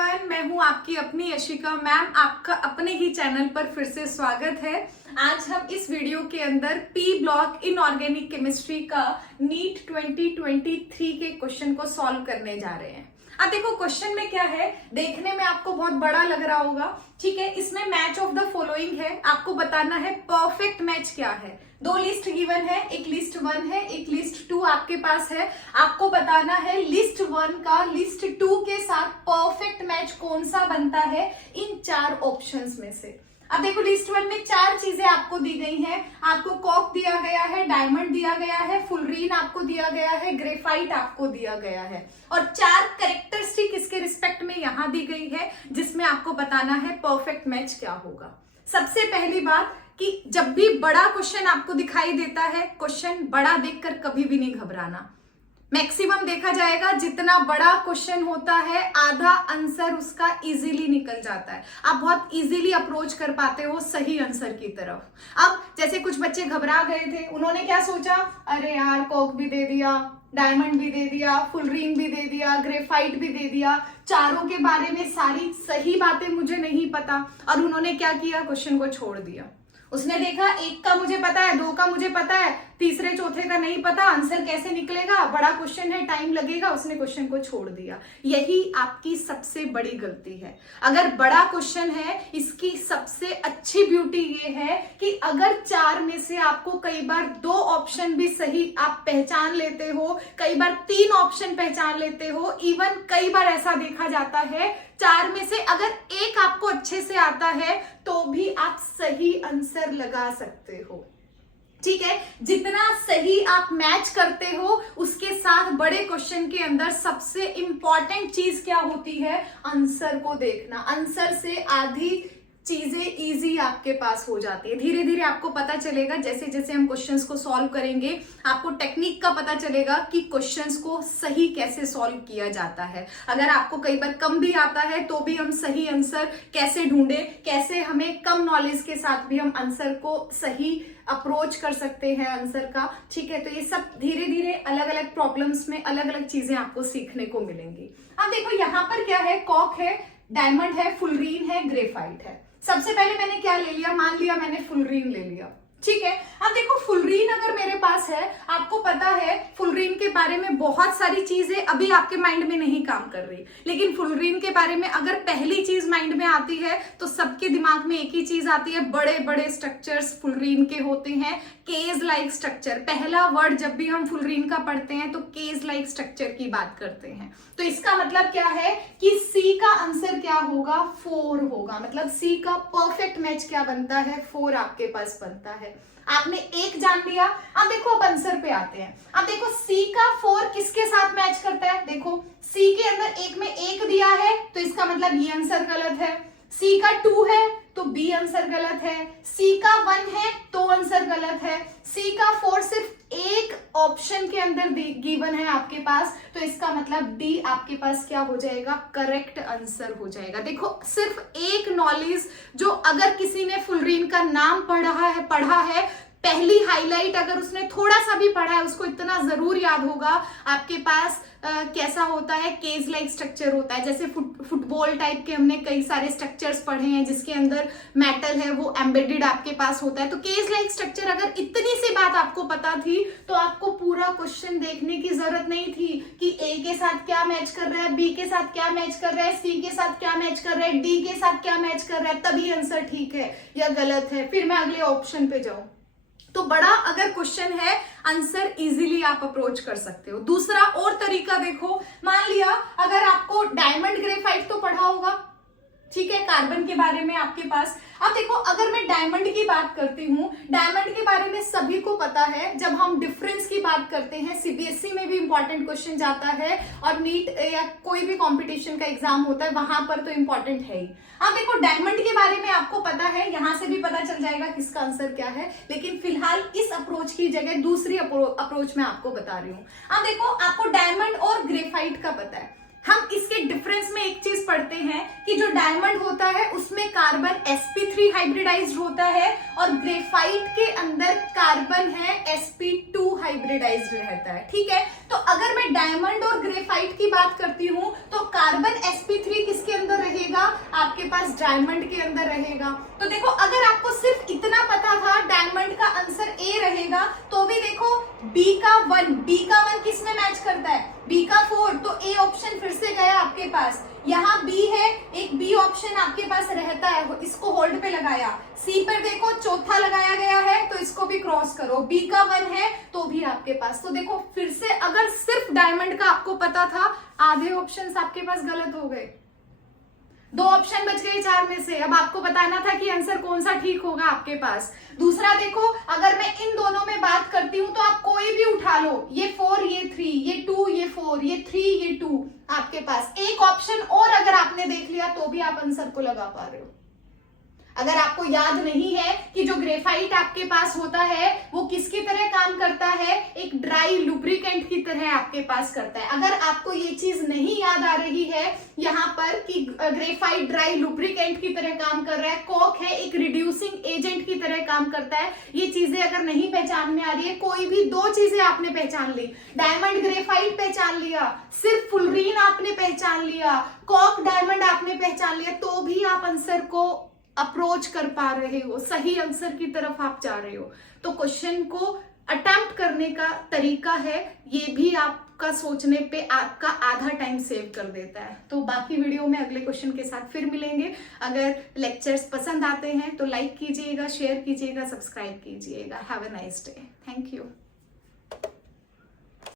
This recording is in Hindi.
एवरीवन, मैं हूं आपकी अपनी यशिका मैम। आपका अपने ही चैनल पर फिर से स्वागत है। आज हम इस वीडियो के अंदर पी ब्लॉक इनऑर्गेनिक केमिस्ट्री का नीट 2023 के क्वेश्चन को सॉल्व करने जा रहे हैं। अब देखो क्वेश्चन में क्या है, देखने में आपको बहुत बड़ा लग रहा होगा, ठीक है। इसमें मैच ऑफ द फॉलोइंग है, आपको बताना है परफेक्ट मैच क्या है। दो लिस्ट गिवन है, एक लिस्ट 1 है, एक लिस्ट 2 आपके पास है। आपको बताना है लिस्ट 1 का लिस्ट 2 के साथ परफेक्ट मैच कौन सा बनता है इन 4 ऑप्शंस में से। अब देखो लिस्ट 1 में 4 चीजें आपको दी गई हैं। आपको कॉक दिया गया है, डायमंड दिया गया है, फुलरीन आपको दिया गया है, ग्रेफाइट आपको दिया गया है, और 4 कैरेक्टरिस्टिक इसके रिस्पेक्ट में यहां दी गई है, जिसमें आपको बताना है परफेक्ट मैच क्या होगा। सबसे पहली बात कि जब भी बड़ा क्वेश्चन आपको दिखाई देता है, क्वेश्चन बड़ा देखकर कभी भी नहीं घबराना। मैक्सिमम देखा जाएगा जितना बड़ा क्वेश्चन होता है आधा आंसर उसका इजीली निकल जाता है, आप बहुत इजीली अप्रोच कर पाते हो सही आंसर की तरफ। अब जैसे कुछ बच्चे घबरा गए थे, उन्होंने क्या सोचा, अरे यार कॉक भी दे दिया, डायमंड भी दे दिया, फुलरीन भी दे दिया, ग्रेफाइट भी दे दिया, चारों के बारे में सारी सही बातें मुझे नहीं पता, और उन्होंने क्या किया, क्वेश्चन को छोड़ दिया। उसने देखा 1 का मुझे पता है, 2 का मुझे पता है, तीसरे चौथे का नहीं पता, आंसर कैसे निकलेगा, बड़ा क्वेश्चन है, टाइम लगेगा, उसने क्वेश्चन को छोड़ दिया। यही आपकी सबसे बड़ी गलती है। अगर बड़ा क्वेश्चन है, इसकी सबसे अच्छी ब्यूटी ये है कि अगर 4 में से आपको कई बार 2 ऑप्शन भी सही आप पहचान लेते हो, कई बार 3 ऑप्शन पहचान लेते हो, इवन कई बार ऐसा देखा जाता है 4 में से अगर 1 आपको अच्छे से आता है तो भी आप सही आंसर लगा सकते हो, ठीक है। जितना सही आप मैच करते हो उसके साथ बड़े क्वेश्चन के अंदर सबसे इंपॉर्टेंट चीज क्या होती है, आंसर को देखना। आंसर से आधी चीजें इजी आपके पास हो जाती है। धीरे धीरे आपको पता चलेगा, जैसे जैसे हम क्वेश्चंस को सॉल्व करेंगे आपको टेक्निक का पता चलेगा कि क्वेश्चंस को सही कैसे सॉल्व किया जाता है। अगर आपको कई बार कम भी आता है तो भी हम सही आंसर कैसे ढूंढे, कैसे हमें कम नॉलेज के साथ भी हम आंसर को सही अप्रोच कर सकते हैं आंसर का, ठीक है। तो ये सब धीरे धीरे अलग अलग प्रॉब्लम्स में अलग अलग चीजें आपको सीखने को मिलेंगी। अब देखो यहाँ पर क्या है, कॉक है, डायमंड है, फुलरीन है, ग्रेफाइट है। सबसे पहले मैंने क्या ले लिया, मान लिया मैंने फुलरीन ले लिया, ठीक है। अब देखो फुलरीन अगर मेरे पास है, आपको पता है फुलरीन के बारे में बहुत सारी चीजें अभी आपके माइंड में नहीं काम कर रही, लेकिन फुलरीन के बारे में अगर पहली चीज माइंड में आती है तो सबके दिमाग में एक ही चीज आती है, बड़े बड़े स्ट्रक्चर्स फुलरीन के होते हैं, केज लाइक स्ट्रक्चर। पहला वर्ड जब भी हम फुलरीन का पढ़ते हैं तो केज लाइक स्ट्रक्चर की बात करते हैं। तो इसका मतलब क्या है कि सी का आंसर क्या होगा, 4 होगा। मतलब सी का परफेक्ट मैच क्या बनता है, 4 आपके पास बनता है। आपने 1 जान लिया। अब देखो अब आंसर पे आते हैं। अब देखो सी का 4 किसके साथ मैच करता है, देखो सी के अंदर 1 में 1 दिया है तो इसका मतलब ये आंसर गलत है। सी का 2 है तो बी आंसर गलत है। सी का 1 है तो आंसर गलत है। सी का 4 सिर्फ एक ऑप्शन के अंदर गिवन है आपके पास, तो इसका मतलब डी आपके पास क्या हो जाएगा, करेक्ट आंसर हो जाएगा। देखो सिर्फ एक नॉलेज जो अगर किसी ने फुलरीन का नाम पढ़ा है, पहली हाईलाइट अगर उसने थोड़ा सा भी पढ़ा है, उसको इतना जरूर याद होगा आपके पास कैसा होता है, केज लाइक स्ट्रक्चर होता है। जैसे फुटबॉल टाइप के हमने कई सारे स्ट्रक्चर्स पढ़े हैं जिसके अंदर मेटल है वो एम्बेडेड आपके पास होता है। तो केज लाइक स्ट्रक्चर अगर इतनी सी बात आपको पता थी तो आपको पूरा क्वेश्चन देखने की जरूरत नहीं थी कि ए के साथ क्या मैच कर रहा है, बी के साथ क्या मैच कर रहा है, सी के साथ क्या मैच कर रहा है, डी के साथ क्या मैच कर रहा है, तभी आंसर ठीक है या गलत है, फिर मैं अगले ऑप्शन पे जाऊं। तो बड़ा अगर क्वेश्चन है आंसर इजीली आप अप्रोच कर सकते हो। दूसरा और तरीका देखो, मान लिया अगर आपको डायमंड ग्रेफाइट तो पढ़ा होगा, ठीक है, कार्बन के बारे में आपके पास। अब देखो अगर मैं डायमंड की बात करती हूँ, डायमंड के बारे में सभी को पता है, जब हम डिफरेंस की बात करते हैं सीबीएसई में भी इंपॉर्टेंट क्वेश्चन जाता है और नीट या कोई भी कंपटीशन का एग्जाम होता है वहां पर तो इंपॉर्टेंट है ही। अब देखो डायमंड के बारे में आपको पता है, यहां से भी पता चल जाएगा किसका आंसर क्या है, लेकिन फिलहाल इस अप्रोच की जगह दूसरी अप्रोच मैं आपको बता रही हूँ। अब देखो आपको डायमंड और ग्रेफाइट का पता है, हम इसके डिफरेंस में एक चीज पढ़ते हैं कि जो डायमंड होता है उसमें कार्बन sp3 हाइब्रिडाइज्ड होता है और ग्रेफाइट के अंदर कार्बन है sp2 हाइब्रिडाइज्ड रहता है, ठीक है। तो अगर मैं डायमंड और ग्रेफाइट की बात करती हूं तो कार्बन sp3 किसके अंदर डायमंड के अंदर रहेगा। तो देखो अगर आपको सिर्फ इतना पता था डायमंड का आंसर ए रहेगा, तो भी देखो बी का 1 किस में मैच करता है, बी का 4, तो ए ऑप्शन फिर से गया आपके पास। यहाँ बी है, एक बी ऑप्शन आपके पास रहता है, इसको होल्ड पे लगाया। सी पर देखो चौथा लगाया गया है, तो इसको भी क्रॉस करो। बी का 1 है तो भी आपके पास। तो देखो फिर से अगर सिर्फ डायमंड का आपको पता था, आधे ऑप्शंस आपके पास गलत हो गए, 2 ऑप्शन बच गए 4 में से। अब आपको बताना था कि आंसर कौन सा ठीक होगा आपके पास। दूसरा देखो, अगर मैं इन दोनों में बात करती हूं तो आप कोई भी उठा लो, ये 4 ये 3, ये 2 ये 4, ये 3 ये 2, आपके पास एक ऑप्शन और अगर आपने देख लिया तो भी आप आंसर को लगा पा रहे हो। अगर आपको याद नहीं है कि जो ग्रेफाइट आपके पास होता है वो किसकी तरह काम करता है, एक ड्राई लुब्रिकेंट की तरह आपके पास करता है। अगर आपको ये चीज नहीं याद आ रही है यहाँ पर कि ग्रेफाइट ड्राई लुब्रिकेंट की तरह काम कर रहा है, कॉक है एक रिड्यूसिंग एजेंट की तरह काम करता है, ये चीजें अगर नहीं पहचान में आ रही है, कोई भी 2 चीजें आपने पहचान ली, डायमंड ग्रेफाइट पहचान लिया, सिर्फ फुलरीन आपने पहचान लिया, कॉक डायमंड आपने पहचान लिया, तो भी आप आंसर को अप्रोच कर पा रहे हो, सही आंसर की तरफ आप जा रहे हो। तो क्वेश्चन को अटेम्प्ट करने का तरीका है, ये भी आपका सोचने पे आपका आधा टाइम सेव कर देता है। तो बाकी वीडियो में अगले क्वेश्चन के साथ फिर मिलेंगे। अगर लेक्चर्स पसंद आते हैं तो लाइक कीजिएगा, शेयर कीजिएगा, सब्सक्राइब कीजिएगा। Have a nice day. Thank you.